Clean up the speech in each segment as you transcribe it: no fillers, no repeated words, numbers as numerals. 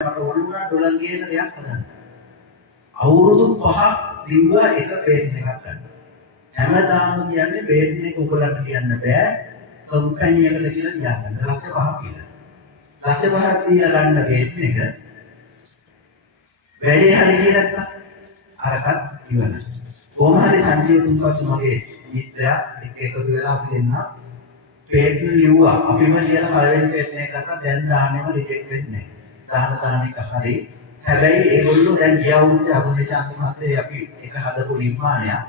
මට ඕන වුණා ඩොලර් කියන දෙයක් හදන්න. අවුරුදු 5ක් දිව්වා එක පේටන් එකක් ගන්න. හැමදාම කියන්නේ පේටන් එක උගලන්ට කියන්න බෑ. කම්පැනි එකට කියලා ලියාගන්න. ලක්ෂ 5ක් කියලා. ලක්ෂ 5ක් දීලා ගන්න පේටන් එක වැඩි හරි කියලා අරකට ඉවරයි. කොහොම හරි සංජීව තුන්පස් මගේ මිත්‍රයා එක්ක එකතු වෙලා අපි දෙන්න පේටන් ලිව්වා. අපිම ලියලා පළවෙනි පේටන් එක ගත්තා. දැන් දාන්නෙම රිජෙක්ට් වෙන්නේ නැහැ. දාන එක හරි. හැබැයි ඒගොල්ලෝ දැන් ගිය අවුරුද්දේ අභිෂාන්ත මහත්තයා අපි එක හදපු නිර්මාණයක්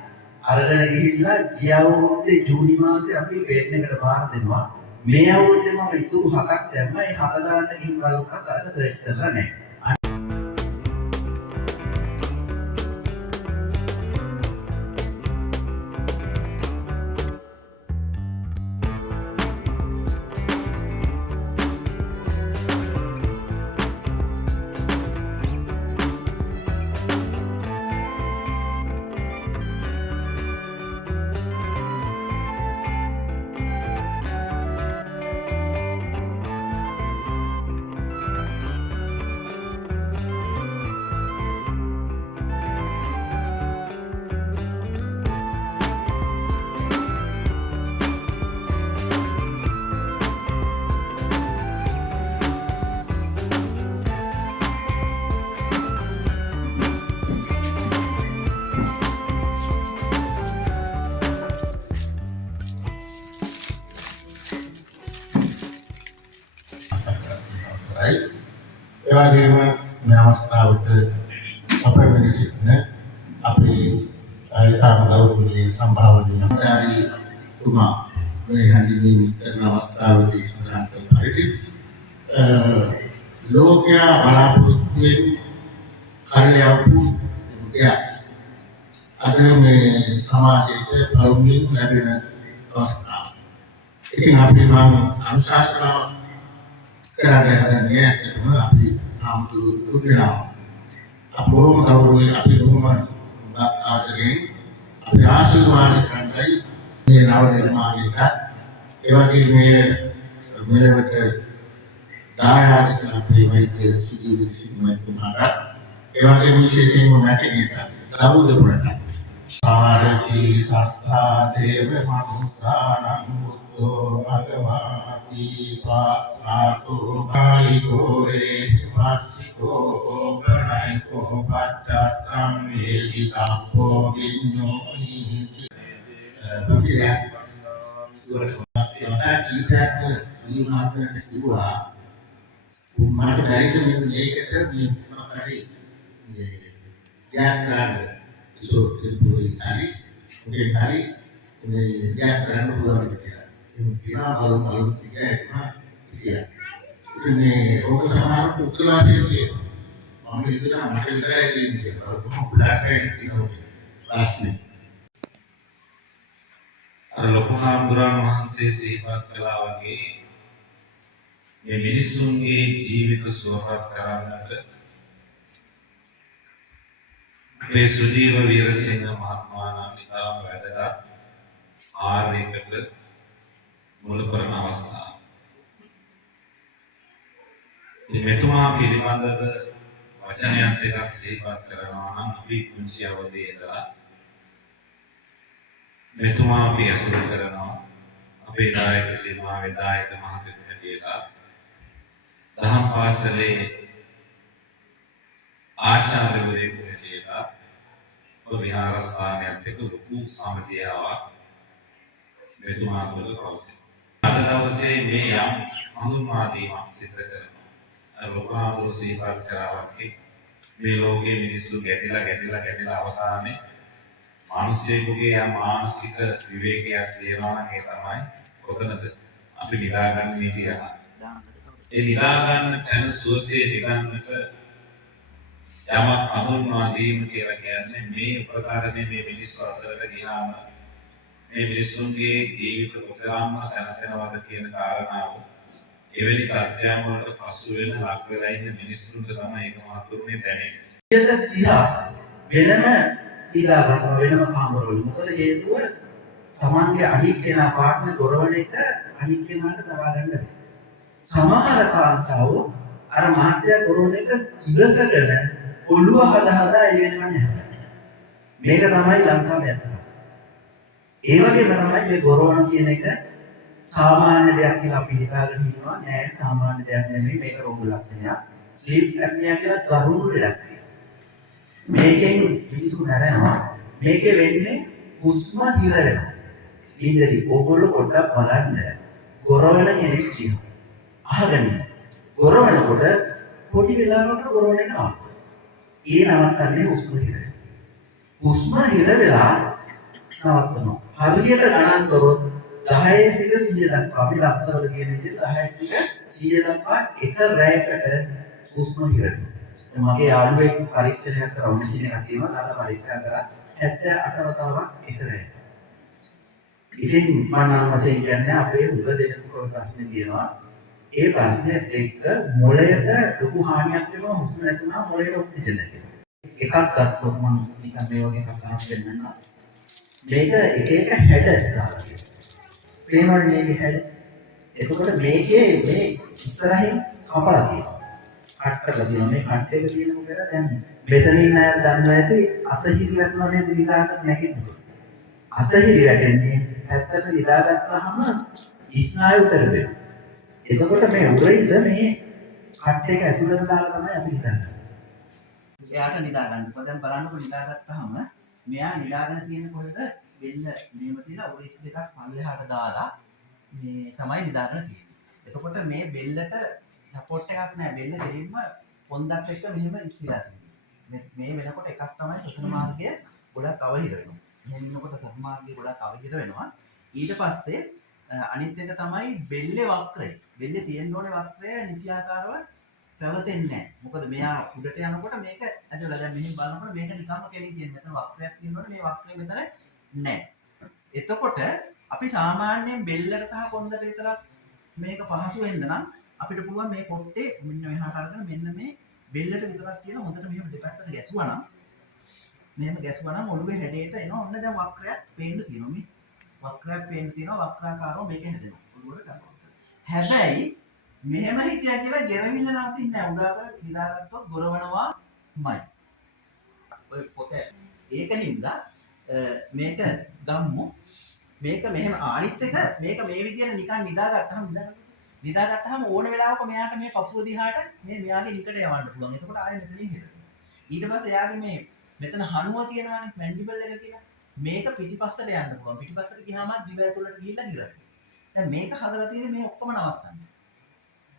අරගෙන ගිහිල්ලා ගිය අවුරුද්දේ ජූනි මාසේ අපි පේටන් එකට බාර දෙනවා. මේ අවුරුද්දේ මම ඉතුරු 7ක් දැම්මා. ඒ 7 දාන්න ගිහින් බලුණා අර සර්ච් කරලා නැහැ. ඒ වගේම මේ අවස්ථාවට සපයමින් සිටින අපේ ආයතන ගෞරවනීය සම්භාවනීය මහතාරි තුමා මේ හැඳින්වීම කරන අවස්ථාවේදී සඳහන් කළ පරිදි ලෝකයා බලාපොරොත්තු වෙන කාර්යවපු දෙයක් අද මේ සමාජයට පළමුවෙන් ලැබෙන අවස්ථාව. ඉතින් අපි මම අනුශාසනාව කරන්නේ ඇත්තටම අපි ආමුතු වෙනවා. අපෝම කවුරුයි අපි බොහොම ආදරෙන් අපි ආශිර්වාද කරන්නයි මේ නව නිර්මාණයකට ඒ වගේ මේ මෙලවට දායාද කරන අපේ වෛද්‍ය සුජීවි සිංහතුමාට ඒ වගේ විශේෂයෙන්ම නැටෙන්නට ලැබුණා. සාරති සත්තා දේව මනුසානං බුද්ධෝ භගවාති ස්වාත්මාතෝ කාලිකෝ වාසිකෝ ප්‍රණයිකෝ පච්චත්තං වේදිතම්පෝ විඤ්ඤෝ නිහිති පුතිය සුරතෝතා කීපයක් නිමාපෙන් සිදුවා මට බැරිද මේකට මේ මොකක්ද මේ යාත්‍රාව ඉසෝකේ පොලිසාරි උගේ කාරි මේ යාත්‍රාන්න පුළුවන් කියලා. ඒ කියනවා බලමු පිටේම ඉතියා. ඉතින් ඔබ සමහර උත්කලාදී කියනවා. මම හිතනවා මට විතරයි කියන්නේ කියලා. ඔබ බ්ලැක් ඇන්ඩ් කියනවා. ලාස්ට් අර ලොකු හාමුදුරන් වහන්සේ සිහිපත් කළා වගේ මේ මිනිසුන්ගේ ජීවිත සුවපත් කරන්නට මේ සුජීව වීරසිංහ මහත්මයා නම් ඉතාම වැදගත් ආර්යයකට මුල කරන අවස්ථාව. මේ මෙතුමා පිළිබඳව වචනයක් දෙකක් සිහිපත් කරනවා නම් අපි කුංචි අවදී ඉඳලා මෙතුමා අපි ඇසුරු කරනවා අපේ දායක සීමාවේ දායක මහතුරු හැටියට දහම් පාසලේ ආචාර්යවරයෙකු හැටියට ඔබ විහාරස්ථානයත් එක්ක ලොකු සමගියාවක් මෙතුමා තුළ පවතිනවා. අද දවසේ මේ යම් හඳුන්වා දීමක් සිදු කරනවා. ලොකුහාමුදුරුවෝ සිහිපත් කරා වගේ මේ ලෝකයේ මිනිස්සු ගැටිලා අවසානයේ මානසිකයේ යම් මානසික විවේකයක් තියෙනවා නම් ඒ තමයි කොතනද අපි නිදාගන්නේ කියලා. ඒ නිදාගන්න තැන සුවසේ නිදාගන්නට යමක් හඳුන්වා දීම කියලා කියන්නේ මේ උපකාරණය මේ මිනිස්සු අතරට ගියාම මේ මිනිස්සුන්ගේ ජීවිත කොතරම්ම සැනසෙනවද කියන කාරණාව එවැනි තත්ත්වයන් වලට පසු වෙන ලක් වෙලා ඉන්න මිනිස්සුන්ට තමයි ඒක මහතුරුනේ දැනෙන්නේ. ඊට තියා වෙනම ඊළා ගන්න වෙනම කාමරවල. මොකද හේතුව තමන්ගේ අනික් කෙනා පාර්ට්නර් ගොරවන එක අනික් කෙනාට දරා ගන්න බැහැ. සමහර කාන්තාවෝ අර මහත්තයා කරන එක ඉවසගෙන ඔළුව හදා ඒ වෙනම නැහැ. මේක තමයි ලංකාවේ ඇත්ත. ඒ වගේම තමයි මේ ගොරවන කියන එක සාමාන්‍ය දෙයක් කියලා අපි හිතාගෙන ඉන්නවා. නෑ සාමාන්‍ය දෙයක් නෙමෙයි මේක රෝග ලක්ෂණයක්. ස්ලීප් ඇප්නියා කියලා දරුණු ලෙඩක්. මේකෙන් මිනිස්සු මැරෙනවා. මේකේ වෙන්නේ හුස්ම හිර වෙනවා. ඉතින් ඕගොල්ලෝ පොඩ්ඩක් බලන්න. ගොරවන කෙනෙක් කියනවා. අහගෙන ඉන්න. ගොරවනකොට පොඩි වෙලාවකට ගොරවන්නේ නැහැ. ඒ නවත්තන්නේ හුස්ම හිර. හුස්ම හිර වෙලා නවත්තනවා. හරියට ගණන් කරොත් 10 සිට 100 දක්වා අපි ලක්තරවල කියන විදිහට 10 සිට 100 දක්වා එක රැයකට හුස්ම හිර වෙනවා. මගේ යාළුවෙක් පරීක්ෂණයක් කරා මැෂින් එකක් තියෙනවා. තාම පරීක්ෂා කරා 78 වතාවක් එක රැයකට. ඉතින් මම නම් වශයෙන් කියන්නේ අපේ උග දෙනෙකුට ප්‍රශ්නේ තියෙනවා. ඒ ප්‍රශ්නේත් එක්ක මොළයට ලොකු හානියක් වෙනවා හුස්ම නැතුණා මොළයට ඔක්සිජන් නැති වෙනවා. එකක් ගත්තොත් මම නිකන් මේ වගේ එකක් අරන් දෙන්නම්. මේක එක එක හැඩ දාලා තියෙනවා. පේනවද මේකේ හැඩ? එතකොට මේකේ මේ ඉස්සරහින් කපලා තියෙනවා. කට් කරලා තියෙනවා. මේ කට් එක තියෙන මොකද දැන් මෙතනින් අය දන්නවා ඇති අතහිරි වැටෙනවා නේද විලාකට නැගිටිනවා. අතහිරි වැටෙන්නේ ඇත්තට නිදාගත්තාම ස්නායු තෙරපෙනවා. එතකොට මේ උරයිස මේ කට් එක ඇතුළට දාලා තමයි අපි හිතන්නේ. එයාට නිදා ගන්න. දැන් බලන්නකො නිදාගත්තාම මෙයා නිදාගෙන තියෙන කොහෙද? බෙල්ල මෙහෙම තියලා උරයිස දෙකක් පල්ලෙහාට දාලා මේ තමයි නිදාගෙන තියෙන්නේ. එතකොට මේ බෙල්ලට සපෝට් එකක් නැහැ. බෙල්ල දෙලින්ම පොන්දක් එක්ක මෙහෙම ඉස්සිලා තියෙනවා. මේ වෙනකොට එකක් තමයි සුසුම මාර්ගය ගොඩක් අවහිර වෙනවා. මෙහෙම ඉන්නකොට සුසුම මාර්ගය ගොඩක් අවහිර වෙනවා. ඊට පස්සේ අනිත් එක තමයි බෙල්ලේ වක්‍රය. බෙල්ලේ තියෙන්න ඕනේ වක්‍රය නිසියාකාරව පැවතෙන්නේ නැහැ. මොකද මෙයා උඩට යනකොට මේක ඇදලා දැන් මෙහෙම බලනකොට මේක නිකම්ම කෙලින් තියෙන. මෙතන වක්‍රයක් තියෙනකොට මේ වක්‍රය මෙතන නැහැ. එතකොට අපි සාමාන්‍යයෙන් බෙල්ලට සහ කොන්දට විතරක් මේක පහසු වෙන්න නම් අපිට පුළුවන් මේ පොට්ටේ මෙන්න මෙහාට අරගෙන මෙන්න මේ බෙල්ලට විතරක් තියෙන හොඳට මෙහෙම දෙපැත්තට ගැසුවා නම් මෙහෙම ගැසුවා නම් ඔළුවේ හැඩයට එනවා. ඔන්න දැන් වක්‍රයක් පේන්න තියෙනවා මේ. වක්‍රයක් පේන්න තියෙනවා වක්‍රාකාරව මේක හැදෙනවා. ඔළුවට කරනවා. හැබැයි මෙහෙම හිටියා කියලා ගෙරවිල්ල නවතින්නේ නැහැ. උඩාතර නිදාගත්තොත් ගොරවනවාමයි. ඔය පොත ඒකින්ද මේක ගම්මු. මේක මෙහෙම අනිත් එක මේක මේ විදියට නිකන් නිදාගත්තාම ඕන වෙලාවක මෙයාට මේ පපුව දිහාට මේ මෙයාගේ නිකට යවන්න පුළුවන්. එතකොට ආයෙ මෙතනින් හෙරෙනවා. ඊට පස්සේ එයාගේ මේ මෙතන හනුව තියෙනවානේ මැන්ඩිබල් එක කියලා. මේක පිටිපස්සට යන්න පුළුවන්. පිටිපස්සට ගියාම දිව ඇතුළට ගිහිල්ලා ඉවරයි. දැන් මේක හදලා තියෙන්නේ මේ ඔක්කොම නවත්තන්න.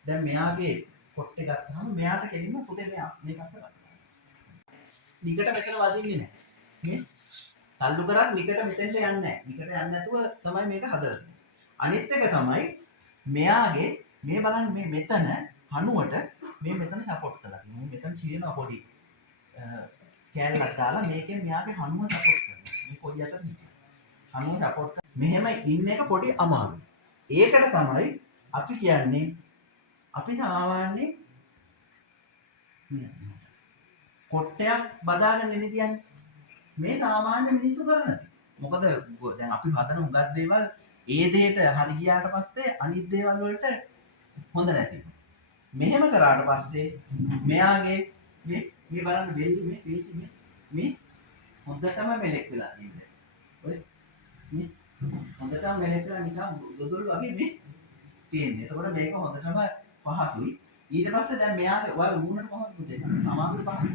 දැන් මෙයාගේ පොට් එක ගත්තාම මෙයාට කෙලින්ම පුතේ මේක අතට නිකට මෙතන වදින්නේ නැහැ. මේ තල්ලු කරත් නිකට මෙතෙන්ට යන්නේ නැහැ. නිකට යන්නේ නැතුව තමයි මේක හදලා තියෙන්නේ. අනිත් එක තමයි මෙයාගේ මේ බලන්න මේ මෙතන හනුවට මේ මෙතන සපෝට් කරලා තියෙනවා. මෙතන තියෙනවා පොඩි කෑල්ලක් දාලා මේකෙන් මෙයාගේ හනුව සපෝට් කරනවා. මේ කොයි අතට හනුව සපෝට් කරන මෙහෙම ඉන්න එක පොඩි අමාරුයි. ඒකට තමයි අපි කියන්නේ අපි සාමාන්‍ය කොට්ටයක් බදාගෙන ඉන්නේ කියන්නේ මේ සාමාන්‍ය මිනිස්සු කරන දේ. මොකද දැන් අපි හදන හුඟක් දේවල් ඒ දෙයට හරි ගියාට පස්සේ අනිත් දේවල් වලට හොඳ නැති වෙනවා. මෙහෙම කරාට පස්සේ මෙයාගේ මේ බලන්න බෙල්ලි මේ පේශි මේ හොඳටම මෙලෙක් වෙලා තියෙනවා. ඔය මේ හොඳටම මෙලෙක් වෙලා නිකන් දොදොල් වගේ මේ තියෙන්නේ. එතකොට මේක හොඳටම පහසුයි. ඊට පස්සේ දැන් මෙයාගේ ඔයාලා වුණට කොහොමද පුතේ? සමාධිය පහසුයි.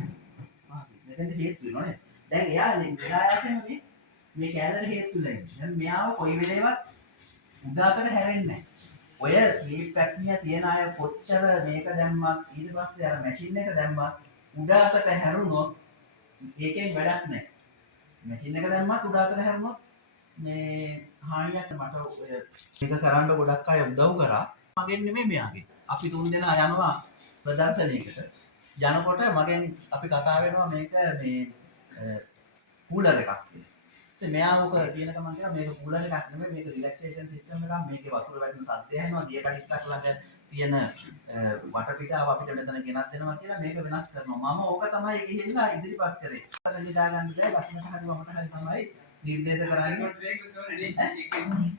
මෙතෙන්ද හේතු වෙනවා නේද? දැන් එයා වෙලා යන්නේ මේ කැලේට හේතු වෙලා ඉන්නේ. දැන් මෙයාව කොයි වෙලේවත් උදාතර හැරෙන්නේ නැහැ. ඔය ස්ලීප් ඇප්නියා තියෙන අය කොච්චර මේක දැම්මත් ඊට පස්සේ අර මැෂින් එක දැම්මත් උඩාතට හැරුණොත් ඒකෙන් වැඩක් නැහැ. මැෂින් එක දැම්මත් උඩාතට හැරුණොත් මේ හානියක් මට ඔය මේක කරන්න ගොඩක් අය උදව් කරා. මගෙන් නෙමෙයි මෙයාගේ. අපි තුන් දෙනා යනවා ප්‍රදර්ශනයකට. යනකොට මගෙන් අපි කතා වෙනවා මේක මේ කූලර් එකක් කියලා. ඉතින් මෙයා මොකද කියන ගමන් කියනවා මේක කූලර් එකක් නෙමෙයි මේක රිලැක්සේෂන් සිස්ටම් එකක්. මේකේ වතුර වැටෙන සද්දය ඇහෙනවා. දිය කඩਿੱත්තක් ළඟ තියෙන වටපිටාව අපිට මෙතන ගෙනත් දෙනවා කියලා මේක වෙනස් කරනවා. මම ඕක තමයි ගිහිල්ලා ඉදිරිපත් කරේ. අතන නිදා ගන්න බෑ. ලක්ෂණට හරි වමට හරි තමයි නිර්දේශ කරන්නේ.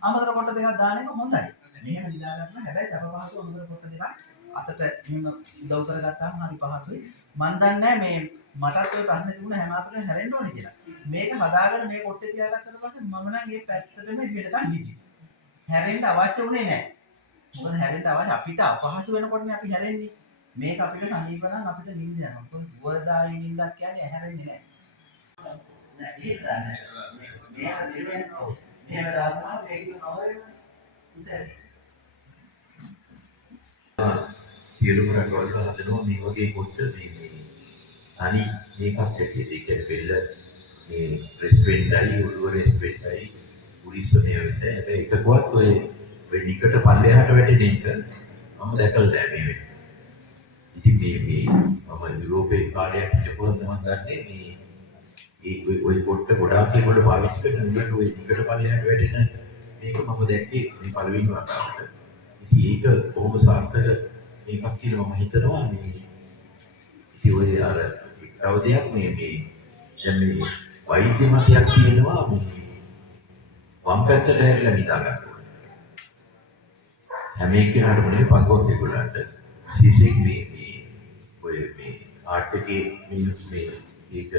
අමතර කොට දෙකක් දාන එක හොඳයි. මෙහෙම නිදා ගන්න හැබැයි සබ පහසු අමතර කොට දෙකක් අතට එහෙම උදව් කරගත්තාම හරි පහසුයි. මන් දන්නේ මේ මටත් ඔය ප්‍රශ්නේ තිබුණා හැම අතටම හැරෙන්න ඕනේ කියලා. මේක හදාගෙන මේ කොට්ටේ තියාගත්තට පස්සේ මම නම් මේ පැත්තටම එළියටම ගිහින්. හැරෙන්න අවශ්‍ය උනේ නැහැ. මොකද හැරෙන්න අවශ්‍ය අපිට අපහසු වෙනකොටනේ අපි හැරෙන්නේ. මේක අපිට සනීප නම් අපිට නිින්ද යනවා. මොකද සුවදායි නිින්දක් කියන්නේ හැරෙන්නේ නැහැ. නෑ ඒක නෑ. මේක දෙවෙනි මේක දානවා මේක නවය ඉතින් සියලුම රටවල් හදනවා මේ වගේ කොට මේ අනි මේකක් ඇටියෙද ඒ කියන්නේ බෙල්ල මේ ප්‍රෙස් වෙන්නයි ඔළුව රෙස් වෙන්නයි පුලිස් මේ වෙන්නේ හැබැයි එකකවත් ඔය වෙඩිකට පල්ලෙහාට වැටෙන එක මම දැකලා නැහැ මේ වෙන්නේ. ඉතින් මේ මම යුරෝපේ කාලයක් හිටපුවම මම දන්නේ මේ ඔය කොට ගොඩාක් ඒගොල්ලෝ පාවිච්චි කරන උඩට ඔය දිගට පල්ලෙහාට වැටෙන මේක මම දැක්කේ මේ පළවෙනි වතාවට. ඉතින් ඒක කොහොම සාර්ථක මේකක් කියලා මම හිතනවා මේ ඉතින් ඔය අර තව දෙයක් මේ දැන් මේ වෛද්‍ය මතයක් කියනවා මේ වම් පැත්තට හැරිලා නිදා ගන්න ඕනේ. හැම එක්කෙනාටම නෙවෙයි පංගුවක් ඒගොල්ලන්ට විශේෂයෙන් මේ ඔය මේ ආර්ට් එකේ මේ ඒක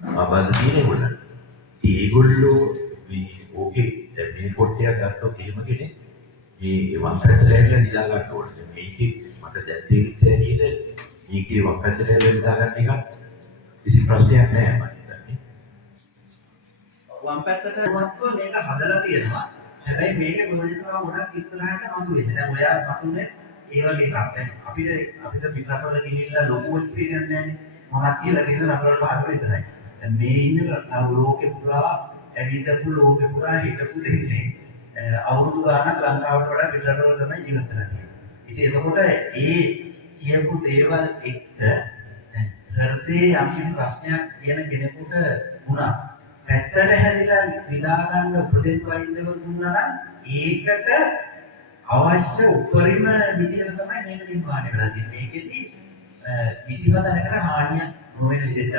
ආබාධ තියෙන ඒගොල්ලන්ට. ඉතින් ඒගොල්ලෝ මේ ඕකේ දැන් මේ පොට්ටයක් ගත්තොත් එහෙම කෙනෙක් මේ වම් පැත්තට හැරිලා නිදා ගන්න ඕනේ. මේකේ මට දැන් තේරිච්ච හැටියට මේකේ වම් පැත්තට හැරිලා නිදා ගන්න එක කිසි ප්‍රශ්නයක් නෑ මම හිතන්නේ. වම් පැත්තට වත්ව මේක හදලා තියෙනවා. හැබැයි මේකේ ප්‍රයෝජනව ගොඩක් ඉස්සරහට නතු වෙන්නේ. දැන් ඔයා මතුනේ ඒ වගේ එකක්. දැන් අපිට පිටරටවල ගිහිල්ලා ලොකු එක්ස්පීරියන්ස් නැහැනේ. මමත් කියලා තියෙන රටවල් පහක් විතරයි. දැන් මේ ඉන්න ලෝකේ පුරා ඇවිදපු ලෝකේ පුරා හිටපු දෙන්නේ අවුරුදු ගාණක් ලංකාවට වඩා පිටරටවල තමයි ජීවත් වෙලා තියෙන්නේ. ඉතින් එතකොට ඒ කියපු දේවල් එක්ක දැන් හෘදේ යම්කිසි ප්‍රශ්නයක් කියන කෙනෙකුට වුණා. පැත්තට හැදිලා නිදා ගන්න උපදේශ වෛද්‍යවරු දුන්නා නම් ඒකට අවශ්‍ය උපරිම විදියට තමයි මේක නිර්මාණය කරලා තියෙන්නේ. මේකෙදි කිසිම තැනකට හානියක් නොවන විදිහට